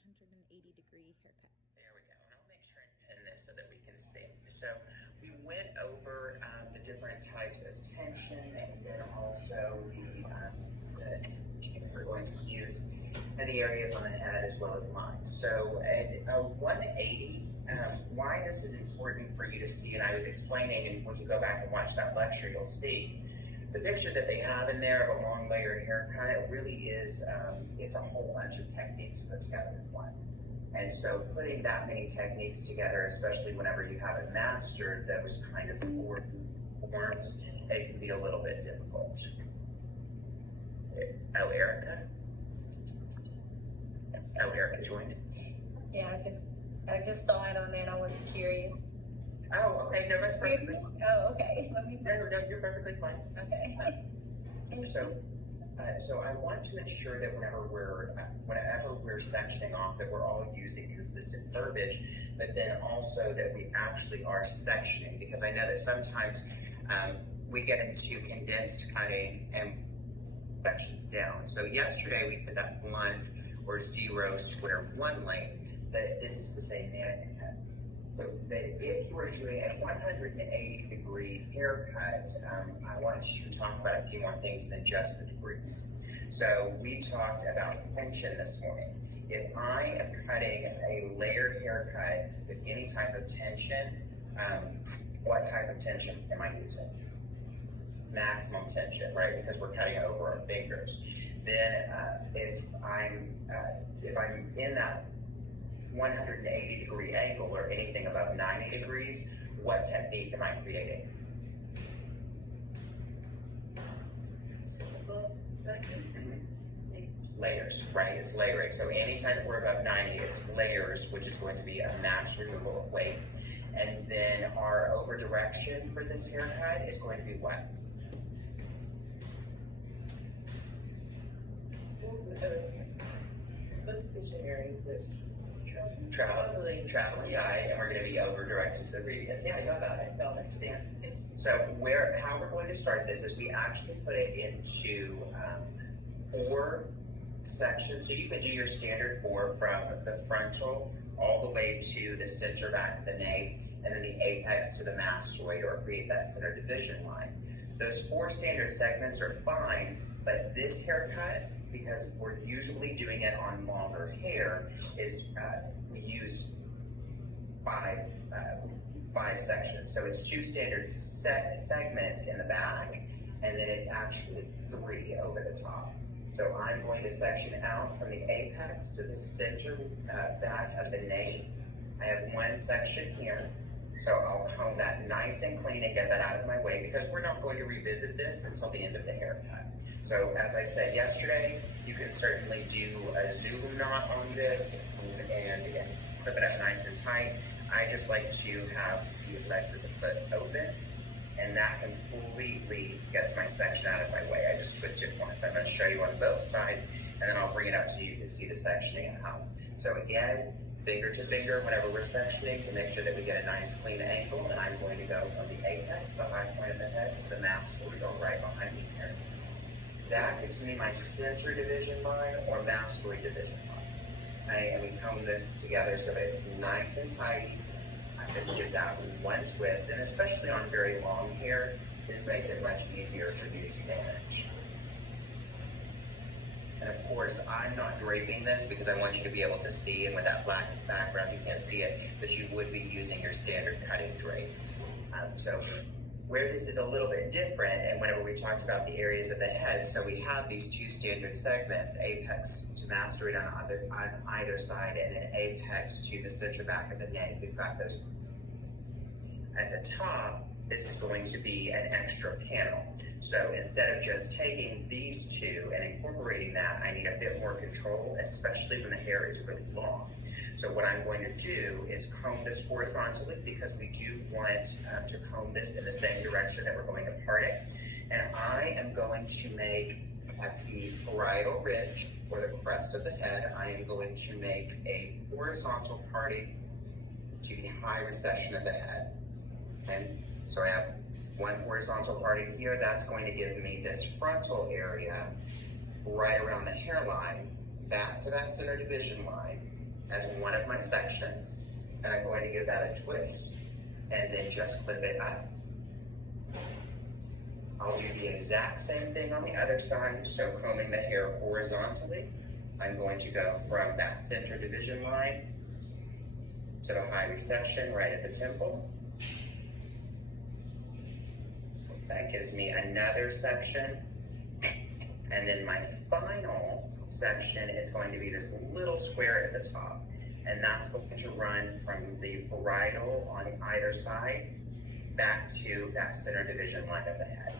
180-degree haircut. There we go, and I'll make sure and pin this so that we can see. So we went over the different types of tension, and then also we're going to use the areas on the head as well as lines. So at 180, why this is important for you to see, and I was explaining, and when you go back and watch that lecture, you'll see the picture that they have in there of a long layered haircut really is, it's a whole bunch of techniques put together in one. And so putting that many techniques together, especially whenever you haven't mastered those kind of forms, it can be a little bit difficult. Oh, Erica joined. Yeah, I just saw it on there and I was curious. Oh, okay, no, that's perfectly. Oh, okay. No, you're perfectly fine. Okay. So I want to ensure that whenever we're sectioning off, that we're all using consistent verbiage, but then also that we actually are sectioning, because I know that sometimes we get into condensed cutting and sections down. So yesterday we put that 1 or 0 square 1 length, that this is the same mannequin head. So that if you were doing a 180-degree haircut, I wanted to talk about a few more things than just the degrees. So we talked about tension this morning. If I am cutting a layered haircut with any type of tension, what type of tension am I using? Maximum tension, right? Because we're cutting over our fingers. Then if I'm in that 180-degree angle or anything above 90 degrees, what technique am I creating? Layers, right? It's layering. So anytime that we're above 90, it's layers, which is going to be a max removal of weight. And then our over direction for this haircut is going to be what? What's this area that Traveling, yeah, and we're going to be over directed to the previous. Yeah, I got it. I understand. So how we're going to start this is we actually put it into 4 sections. So you can do your standard 4 from the frontal all the way to the center back of the nape, and then the apex to the mastoid, or create that center division line. Those 4 standard segments are fine, but this haircut, because we're usually doing it on longer hair, is we use 5 sections. So it's 2 standard segments in the back, and then it's actually 3 over the top. So I'm going to section out from the apex to the center back of the nape. I have 1 section here, so I'll comb that nice and clean and get that out of my way, because we're not going to revisit this until the end of the haircut. So as I said yesterday, you can certainly do a zoom knot on this and clip it up nice and tight. I just like to have the legs of the foot open, and that completely gets my section out of my way. I just twist it once. I'm going to show you on both sides, and then I'll bring it up so you can see the sectioning and how. So again, finger to finger whenever we're sectioning to make sure that we get a nice clean angle, and I'm going to go from the apex, the high point of the head, to the mastoid, or right behind me here. That gives me my center division line or mastoid division line. And we comb this together so that it's nice and tidy. I just give that 1 twist, and especially on very long hair, this makes it much easier for you to manage. And of course, I'm not draping this because I want you to be able to see, and with that black background, you can't see it, but you would be using your standard cutting drape. So where this is a little bit different, and whenever we talked about the areas of the head, so we have these 2 standard segments, apex to mastoid on either side, and then apex to the center back of the nape. We've got those. At the top, this is going to be an extra panel. So instead of just taking these 2 and incorporating that, I need a bit more control, especially when the hair is really long. So what I'm going to do is comb this horizontally, because we do want to comb this in the same direction that we're going to part it. And I am going to make at the parietal ridge, or the crest of the head, I am going to make a horizontal parting to the high recession of the head. And so I have 1 horizontal parting here. That's going to give me this frontal area right around the hairline, back to that center division line. as one of my sections, and I'm going to give that a twist, and then just clip it up. I'll do the exact same thing on the other side, so combing the hair horizontally, I'm going to go from that center division line to the high recession right at the temple. That gives me another section. And then my final section is going to be this little square at the top. And that's going to run from the bridle on either side back to that center division line of the head.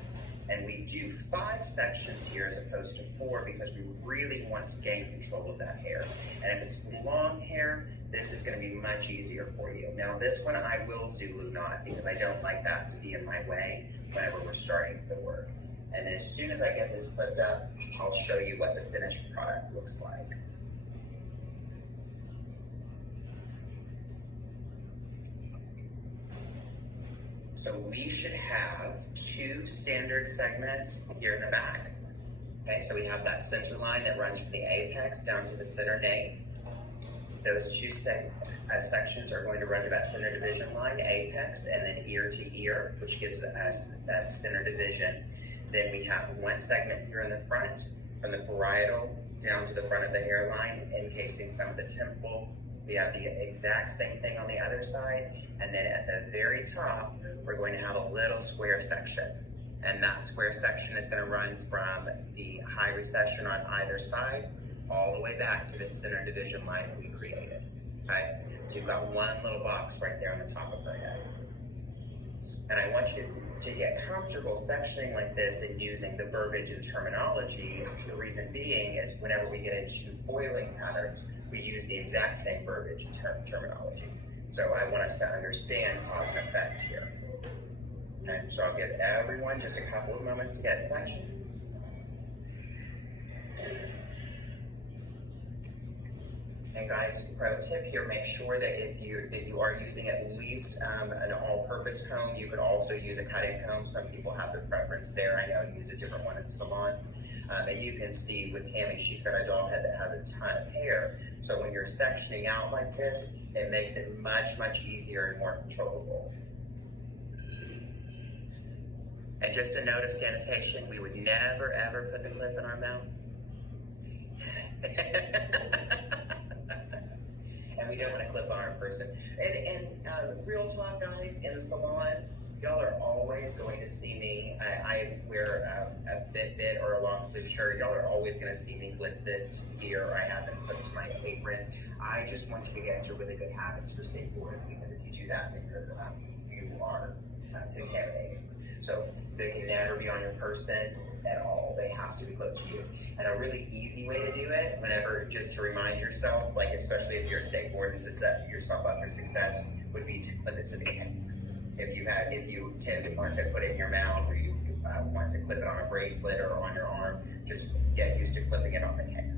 And we do 5 sections here as opposed to 4 because we really want to gain control of that hair. And if it's long hair, this is going to be much easier for you. Now this one I will Zulu knot because I don't like that to be in my way whenever we're starting the work. And then as soon as I get this clipped up, I'll show you what the finished product looks like. So we should have 2 standard segments here in the back. Okay, so we have that center line that runs from the apex down to the center nape. Those 2 sections are going to run to that center division line, apex, and then ear to ear, which gives us that center division. Then we have 1 segment here in the front, from the parietal down to the front of the hairline, encasing some of the temple. We have the exact same thing on the other side. And then at the very top, we're going to have a little square section. And that square section is going to run from the high recession on either side, all the way back to the center division line that we created. Okay? So you've got one little box right there on the top of her head. And I want you to get comfortable sectioning like this and using the verbiage and terminology. The reason being is whenever we get into foiling patterns, we use the exact same verbiage and terminology. So I want us to understand cause and effect here. Okay, so I'll give everyone just a couple of moments to get sectioned. And guys, pro tip here, make sure that you are using at least an all-purpose comb. You could also use a cutting comb. Some people have their preference there. I know I use a different one in the salon. And you can see with Tammy, she's got a doll head that has a ton of hair. So when you're sectioning out like this, it makes it much, much easier and more controllable. And just a note of sanitation, we would never, ever put the clip in our mouth. And we don't want to clip on our person. And real talk, guys, in the salon, y'all are always going to see me. I wear a Fitbit or a long sleeve shirt. Y'all are always going to see me flip this here. I have them clipped to my apron. I just want you to get into really good habits for skateboarding, because if you do that, then you are contaminating. So they can never be on your person at all. They have to be clipped to you. And a really easy way to do it, whenever, just to remind yourself, like especially if you're skateboarding to set yourself up for success, would be to clip it to the head. If you tend to want to put it in your mouth, or you want to clip it on a bracelet or on your arm, just get used to clipping it on the head.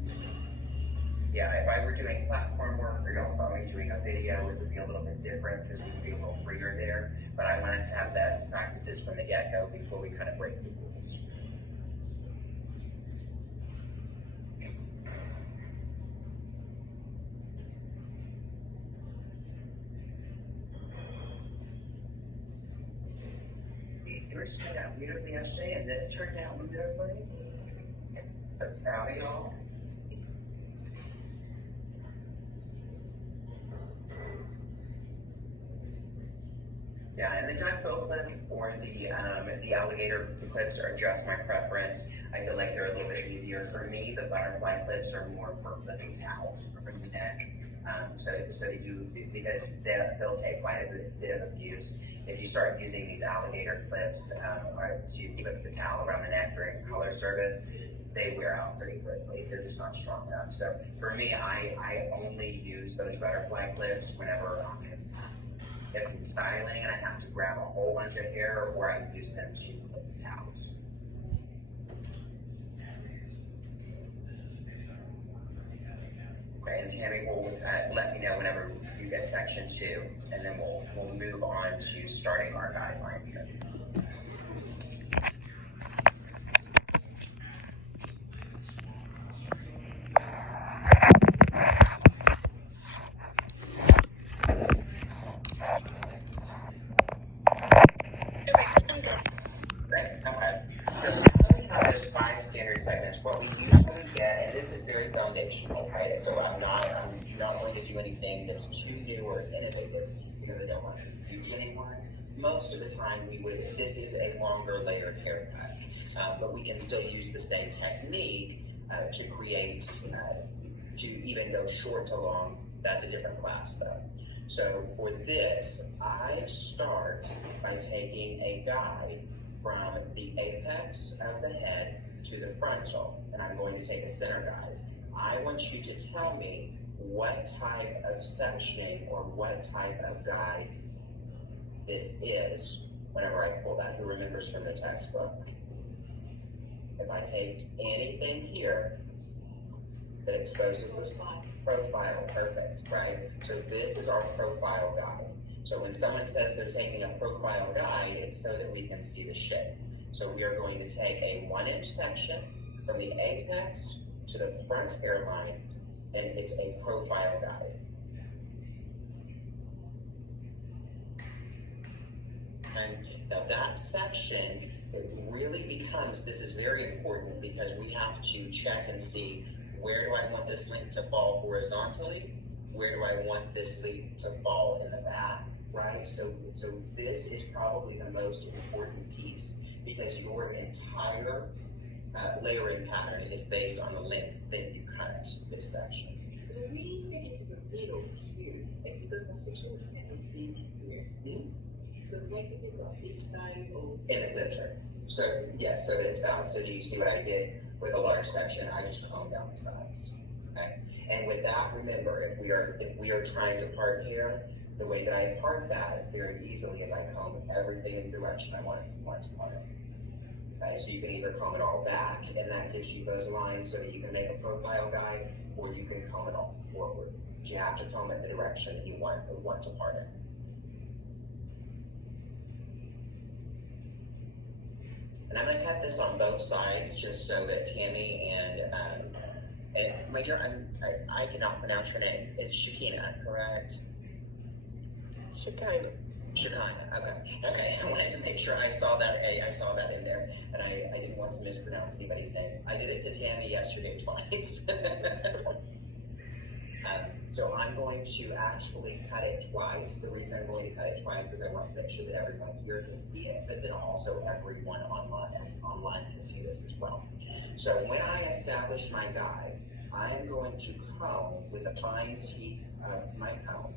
Yeah, if I were doing platform work, or y'all saw me doing a video, it would be a little bit different because we would be a little freer there. But I want us to have best practices from the get-go before we kind of break the rules. See, yours turned out beautifully yesterday, and this turned out beautifully. So proud of y'all. Yeah, and the duckbill clip or the alligator clips are just my preference. I feel like they're a little bit easier for me. The butterfly clips are more for clipping towels from the neck. Because they'll take quite a bit of abuse. If you start using these alligator clips to clip the towel around the neck during color service, they wear out pretty quickly. They're just not strong enough. So for me, I only use those butterfly clips whenever if I'm styling and I have to grab a whole bunch of hair, or I use them to clip the towels. Okay, and Tammy will let me know whenever you get section 2, and then we'll move on to starting our guideline here. we get, and this is very foundational, right? So I'm not going to do anything that's too new or innovative because I don't want to confuse anyone. Most of the time, this is a longer layered haircut, but we can still use the same technique to create, to even go short to long. That's a different class though. So for this, I start by taking a guide from the apex of the head to the frontal, and I'm going to take a center guide. I want you to tell me what type of sectioning or what type of guide this is whenever I pull that. Who remembers from the textbook? If I take anything here that exposes the slide, profile, perfect, right? So this is our profile guide. So when someone says they're taking a profile guide, it's so that we can see the shape. So we are going to take a 1-inch section from the apex to the front hairline, and it's a profile guide. And now that section, it really becomes, this is very important because we have to check and see, where do I want this link to fall horizontally? Where do I want this link to fall in the back, right? So this is probably the most important piece because your entire layering pattern is based on the length that you cut this section. The main thing is the middle here, because the section is kind of big here. Mm-hmm. So make it on this side or in the center. So yes, so that it's balanced. So do you see what I did with a large section? I just combed down the sides. Okay. And with that, remember, if we are trying to part hair, the way that I part that very easily is I comb everything in the direction I want to part it. Okay, so you can either comb it all back, and that gives you those lines so that you can make a profile guide, or you can comb it all forward. But you have to comb it the direction that you want to part it. And I'm going to cut this on both sides just so that Tammy and my dear, I cannot pronounce your name. It's Shakina, correct? Shekinah. Shekinah. Okay. I wanted to make sure I saw that in there, and I didn't want to mispronounce anybody's name. I did it to Tammy yesterday twice. So I'm going to actually cut it twice. The reason I'm going to cut it twice is I want to make sure that everyone here can see it, but then also everyone online can see this as well. So when I establish my guide, I am going to comb with the fine teeth of my comb.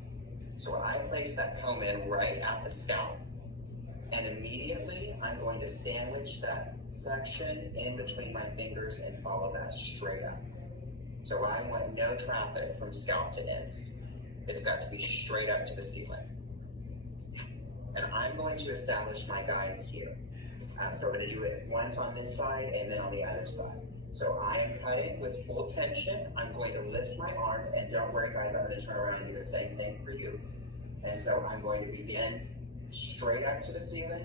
So I place that comb in right at the scalp, and immediately I'm going to sandwich that section in between my fingers and follow that straight up. So I want no traffic from scalp to ends. It's got to be straight up to the ceiling. And I'm going to establish my guide here. I'm going to do it once on this side and then on the other side. So I am cutting with full tension. I'm going to lift my arm, and don't worry guys, I'm going to turn around and do the same thing for you. And so I'm going to begin straight up to the ceiling,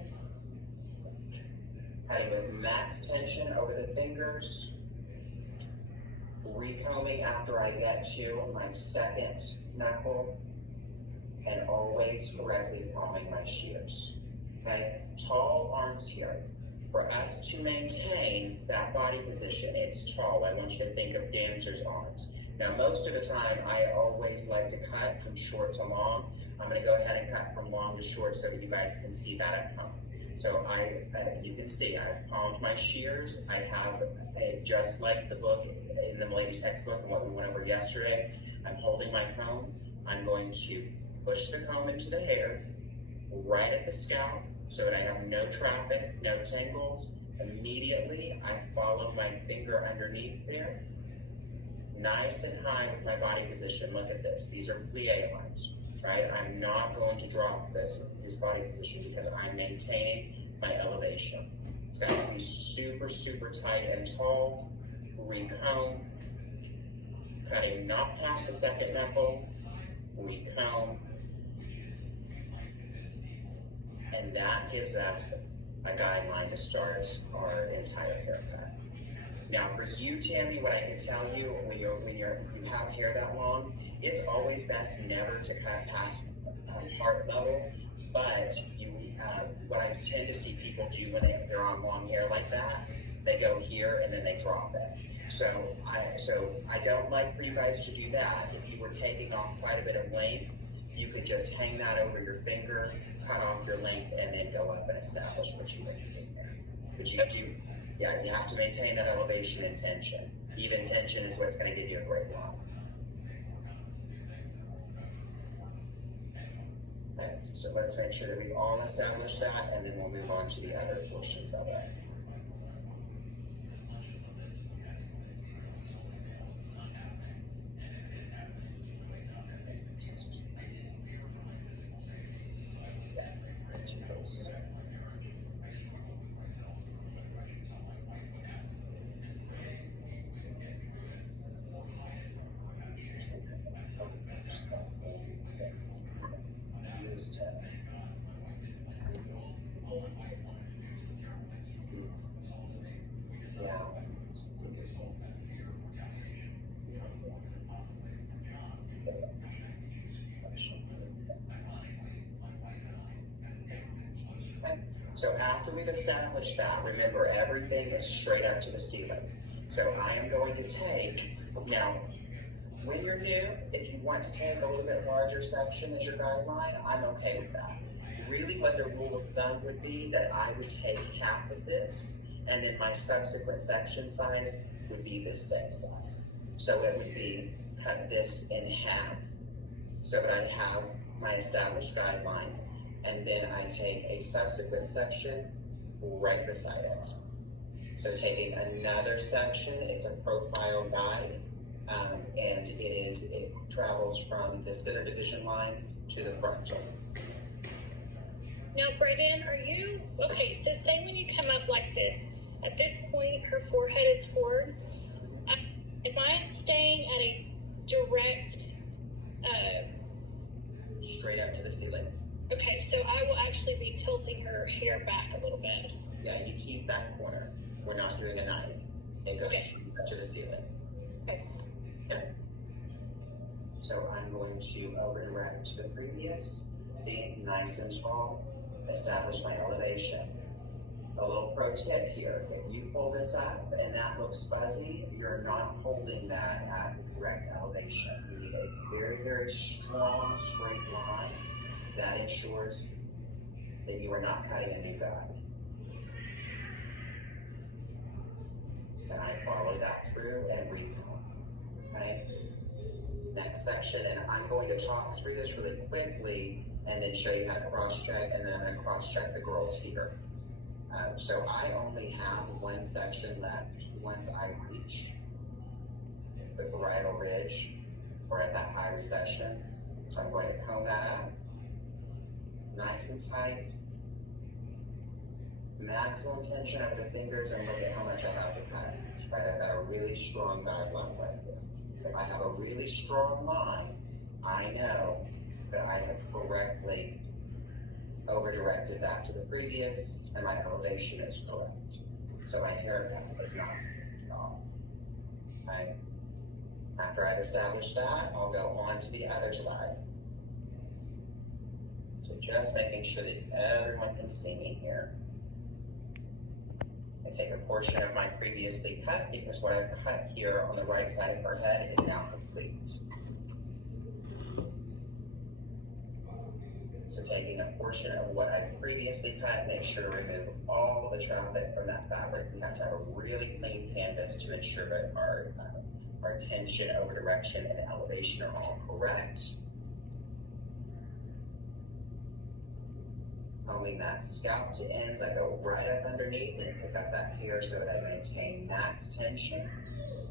cutting with max tension over the fingers, recombing after I get to my second knuckle, and always correctly palming my shears. Okay, tall arms here. For us to maintain that body position, it's tall. I want you to think of dancer's arms. Now, most of the time, I always like to cut from short to long. I'm going to go ahead and cut from long to short so that you guys can see that at home. So you can see, I've palmed my shears. I have, just like the book in the lady's textbook and what we went over yesterday, I'm holding my comb. I'm going to push the comb into the hair, right at the scalp, so that I have no traffic, no tangles. Immediately, I follow my finger underneath there, nice and high with my body position. Look at this. These are plie arms, right? I'm not going to drop this body position because I'm maintaining my elevation. It's got to be super, super tight and tall. Recomb, cutting not past the second knuckle. Recomb. And that gives us a guideline to start our entire haircut. Now for you, Tammy, what I can tell you when you have hair that long, it's always best never to cut past heart level. But what I tend to see people do when they're on long hair like that, they go here and then they throw off it. So I don't like for you guys to do that. If you were taking off quite a bit of length, you could just hang that over your finger, cut off your length, and then go up and establish what you want to do there. But you do, yeah, you have to maintain that elevation and tension. Even tension is what's going to give you a great walk. Okay, so let's make sure that we all establish that, and then we'll move on to the other portions of it. So after we've established that, remember everything is straight up to the ceiling. So I am going to take, now, when you're new, if you want to take a little bit larger section as your guideline, I'm okay with that. Really what the rule of thumb would be that I would take half of this, and then my subsequent section size would be the same size. So it would be cut this in half so that I have my established guideline, and then I take a subsequent section right beside it. So taking another section, it's a profile guide, and it travels from the center division line to the frontal. Now, Brayden, are you, okay, so say when you come up like this, at this point, her forehead is forward. Am I staying at a direct, straight up to the ceiling. okay, so I will actually be tilting her hair back a little bit. Yeah, you keep that corner. We're not doing a 9. It goes straight up to the ceiling. Okay. Okay. So I'm going to over direct to the previous. See, nice and tall. Establish my elevation. A little pro tip here: if you pull this up and that looks fuzzy, you're not holding that at the correct elevation. You need a very, very strong straight line that ensures that you are not cutting a new guide. And I follow that through and recomb. Okay? Next section, and I'm going to talk through this really quickly and then show you how to cross-check, and then I'm going to cross-check the girls here. So I only have one section left once I reach the parietal ridge or at that high recession. So I'm going to comb that up, nice and tight, maximum tension over the fingers, and look at how much I have to cut. Right, I've got a really strong guideline right here. If I have a really strong line, I know that I have correctly over-directed that to the previous, and my elevation is correct. So my haircut is not off. Right? After I've established that, I'll go on to the other side. So just making sure that everyone can see me here. I take a portion of my previously cut because what I've cut here on the right side of her head is now complete. So taking a portion of what I previously cut, make sure to remove all of the traffic from that fabric. We have to have a really clean canvas to ensure that our tension, over direction, and elevation are all correct. Combing that scalp to ends, I go right up underneath and pick up that hair so that I maintain max tension.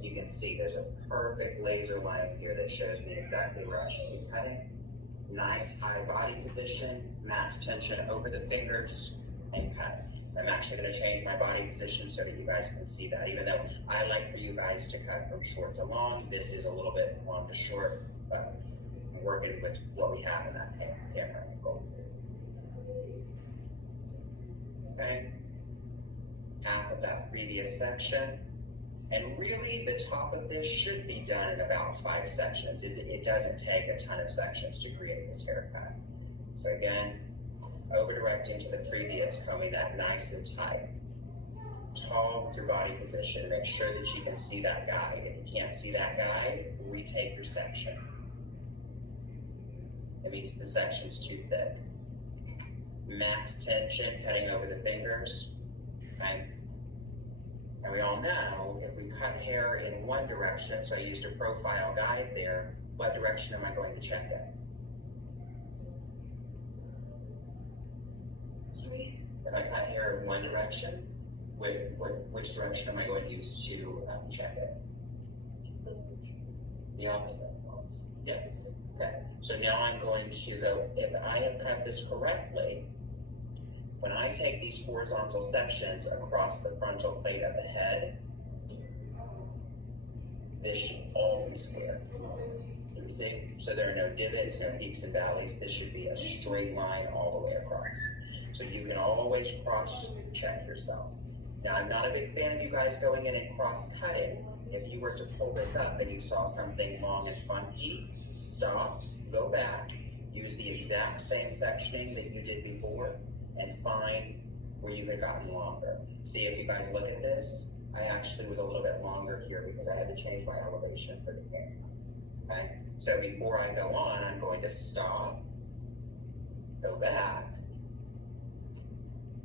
You can see there's a perfect laser line here that shows me exactly where I should be cutting. Nice high body position, max tension over the fingers, and cut. I'm actually going to change my body position so that you guys can see that. Even though I like for you guys to cut from short to long, this is a little bit long to short, but I'm working with what we have in that camera. Okay, half of that previous section. And really, the top of this should be done in about 5 sections. It doesn't take a ton of sections to create this haircut. So again, over-directing to the previous, combing that nice and tight. tall with your body position. Make sure that you can see that guide. If you can't see that guide, retake your section. It means the section's too thick. Max tension, cutting over the fingers. Okay? And we all know if we cut hair in one direction, so I used a profile guide there, what direction am I going to check it? If I cut hair in one direction, which direction am I going to use to check it? The opposite. Yeah. Okay. So now I'm going to go, if I have cut this correctly, when I take these horizontal sections across the frontal plate of the head, this should all be square. You see? So there are no divots, no peaks and valleys. This should be a straight line all the way across. So you can always cross-check yourself. Now, I'm not a big fan of you guys going in and cross-cutting. If you were to pull this up and you saw something long and funky, stop, go back, use the exact same sectioning that you did before, and find where you had gotten longer. See, if you guys look at this, I actually was a little bit longer here because I had to change my elevation for the hair. Okay? So before I go on, I'm going to stop, go back,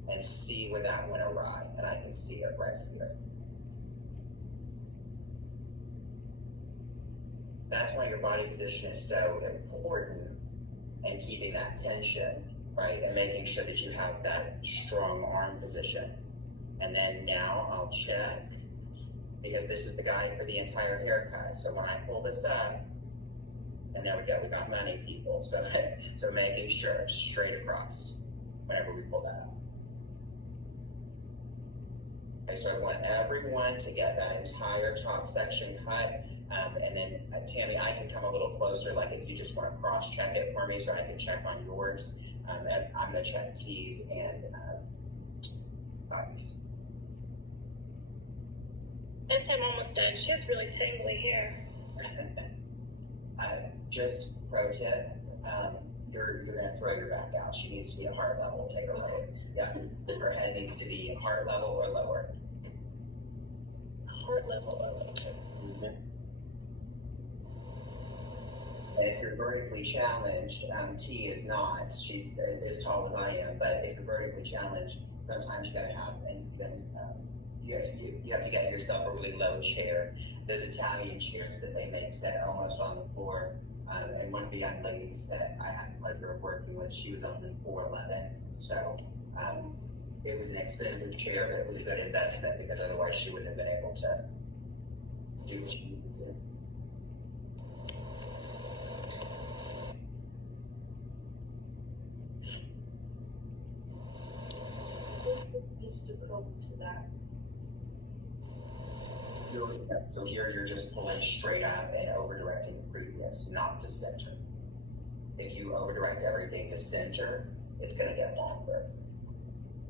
and see where that went awry. And I can see it right here. That's why your body position is so important, and keeping that tension, right? And making sure that you have that strong arm position. And then now I'll check, because this is the guide for the entire haircut. So when I pull this up, and there we go, we got money, people. So, so making sure it's straight across whenever we pull that up. Okay, so I want everyone to get that entire top section cut. And then Tammy, I can come a little closer, like if you just want to cross-check it for me so I can check on yours. And I'm going to check T's and bodies. Yes, I'm almost done. She has really tangly hair. Just pro tip, you're going to throw your back out. She needs to be at heart level. Take her low. Yeah, her head needs to be heart level or lower. Heart level or lower. Mm-hmm. And if you're vertically challenged, T is not. She's as tall as I am, but if you're vertically challenged, sometimes you gotta have, and then you have to get yourself a really low chair. Those Italian chairs that they make set almost on the floor. And one of the young ladies that I had the pleasure of working with, she was only 4'11", so it was an expensive chair, but it was a good investment because otherwise she wouldn't have been able to do what she needed to. Needs to come to that. So here you're just pulling straight up and over-directing the previous, not to center. If you over-direct everything to center, it's going to get longer.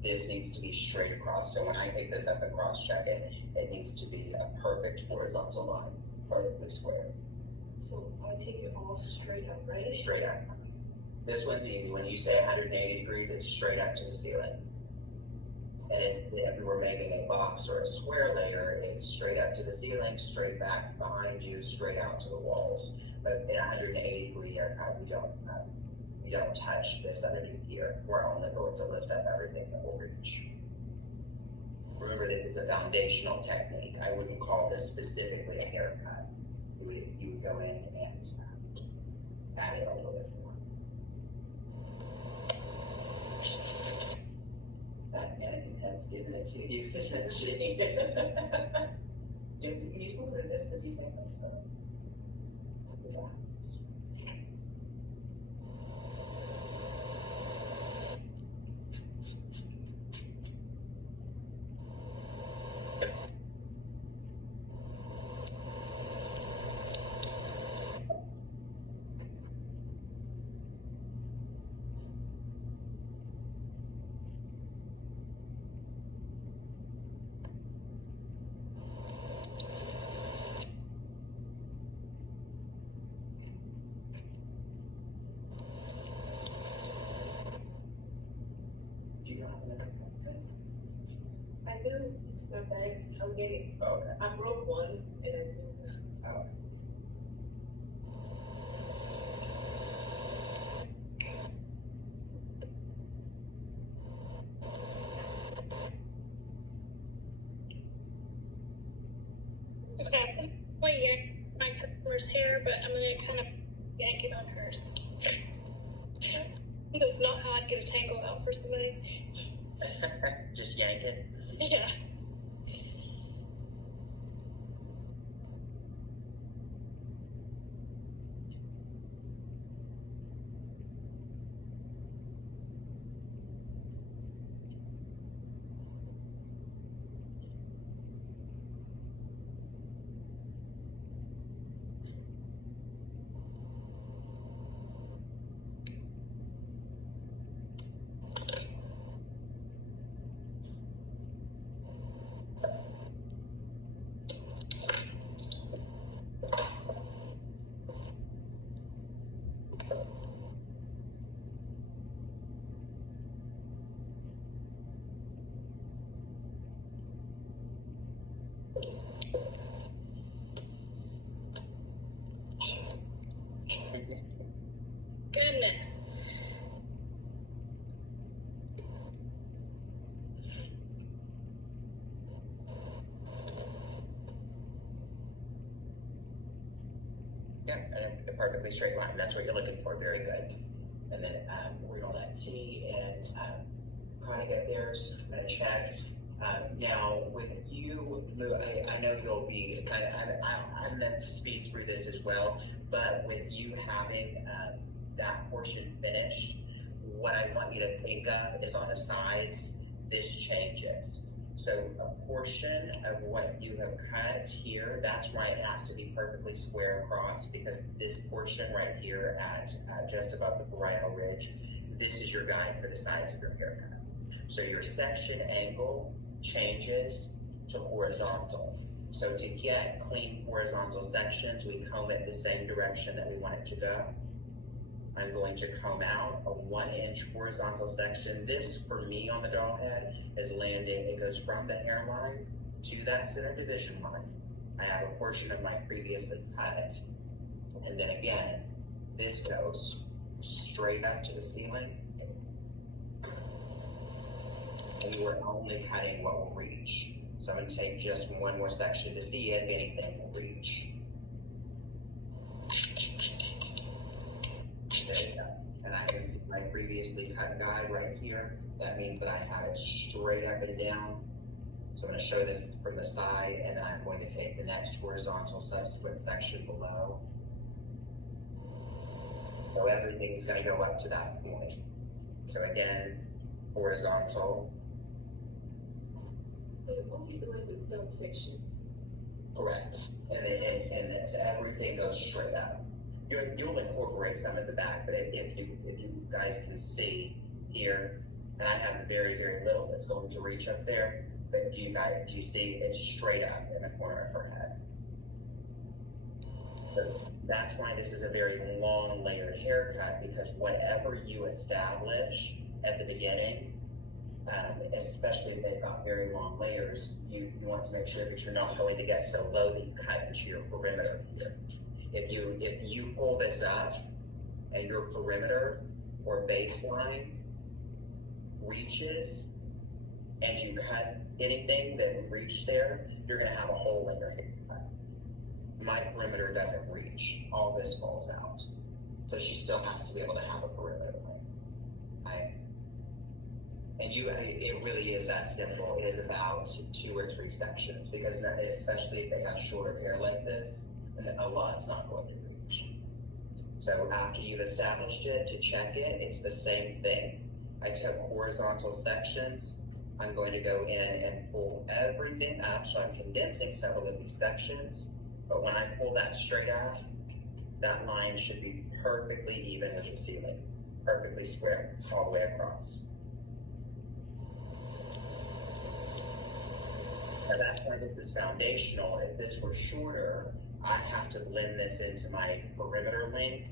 This needs to be straight across. So when I pick this up and cross-check it, it needs to be a perfect horizontal line, perfectly square. So I take it all straight up, right? Straight up. This one's easy. When you say 180 degrees, it's straight up to the ceiling. And if you were making a box or a square layer, it's straight up to the ceiling, straight back behind you, straight out to the walls. But in a 180 degree haircut, we don't touch this underneath here. We're only going to lift up everything that will reach. Remember, this is a foundational technique. I wouldn't call this specifically a haircut. You would go in and add it a little bit more. That mannequin head's giving it to you, isn't she? Can you see what it is that you think that's the values? Okay, I'm getting, Okay. I broke one and. Oh. Okay, I'm gonna yank my customer's hair, but I'm gonna kind of yank it on hers. That's not how I'd get a tangle out for somebody. Just yank it. Yeah. Goodness. Yeah, and a perfectly straight line. That's what you're looking for. Very good. And then we're gonna let T and kind of get theirs. I'm gonna check. Now with you, Lou, I know you'll be kind of. I'm meant to speed through this as well, but with you having that portion finished, what I want you to think of is on the sides. This changes. So a portion of what you have cut here, that's why it has to be perfectly square across, because this portion right here at just above the parietal ridge, this is your guide for the sides of your haircut. So your section angle changes to horizontal. So to get clean horizontal sections, we comb it the same direction that we want it to go. I'm going to comb out a 1-inch horizontal section. This, for me on the doll head, is landing. It goes from the hairline to that center division line. I have a portion of my previously cut. And then again, this goes straight up to the ceiling. And we're only cutting what will reach. So I'm going to take just one more section to see if anything will reach. There you go. And I can see my previously cut guide right here. That means that I have it straight up and down. So I'm going to show this from the side, and then I'm going to take the next horizontal subsequent section below. So everything's going to go up to that point. So again, horizontal. But only doing the thumb sections. Correct. And this, everything goes straight up. You'll incorporate some at the back, but if you guys can see here, and I have very, very little that's going to reach up there, but do you see it's straight up in the corner of her head? So that's why this is a very long layered haircut, because whatever you establish at the beginning, especially if they've got very long layers, you want to make sure that you're not going to get so low that you cut into your perimeter here. If you pull this up and your perimeter or baseline reaches and you cut anything that reached there, you're going to have a hole in your haircut. My perimeter doesn't reach. All this falls out. So she still has to be able to have a perimeter. And it really is that simple. It is about 2 or 3 sections, because especially if they have shorter hair like this, a lot's not going to reach. So after you've established it, to check it, it's the same thing. I took horizontal sections. I'm going to go in and pull everything up. So I'm condensing several of these sections. But when I pull that straight out, that line should be perfectly even with the ceiling. Perfectly square all the way across. Now that point is foundational. If this were shorter, I have to blend this into my perimeter length,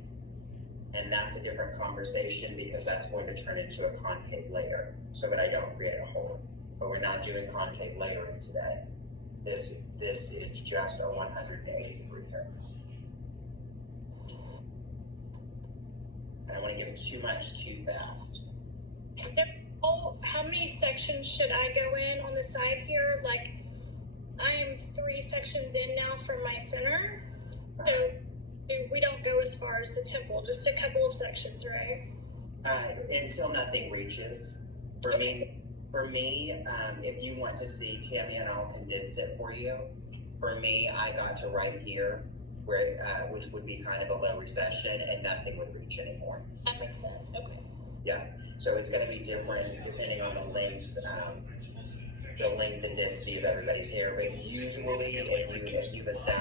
and that's a different conversation, because that's going to turn into a concave layer so that I don't create a hole but we're not doing concave layering today. This is just a 180 degree curve. I don't want to give it too much too fast. How many sections should I go in on the side here? Like, I am 3 sections in now from my center, so we don't go as far as the temple, just a couple of sections, right? Until nothing reaches. For me, if you want to see Tammy, and I'll condense it for you. For me, I got to right here, where which would be kind of a low recession, and nothing would reach anymore. That makes sense. Okay. Yeah. So it's going to be different depending on the length and density of everybody's hair. But usually, if you've established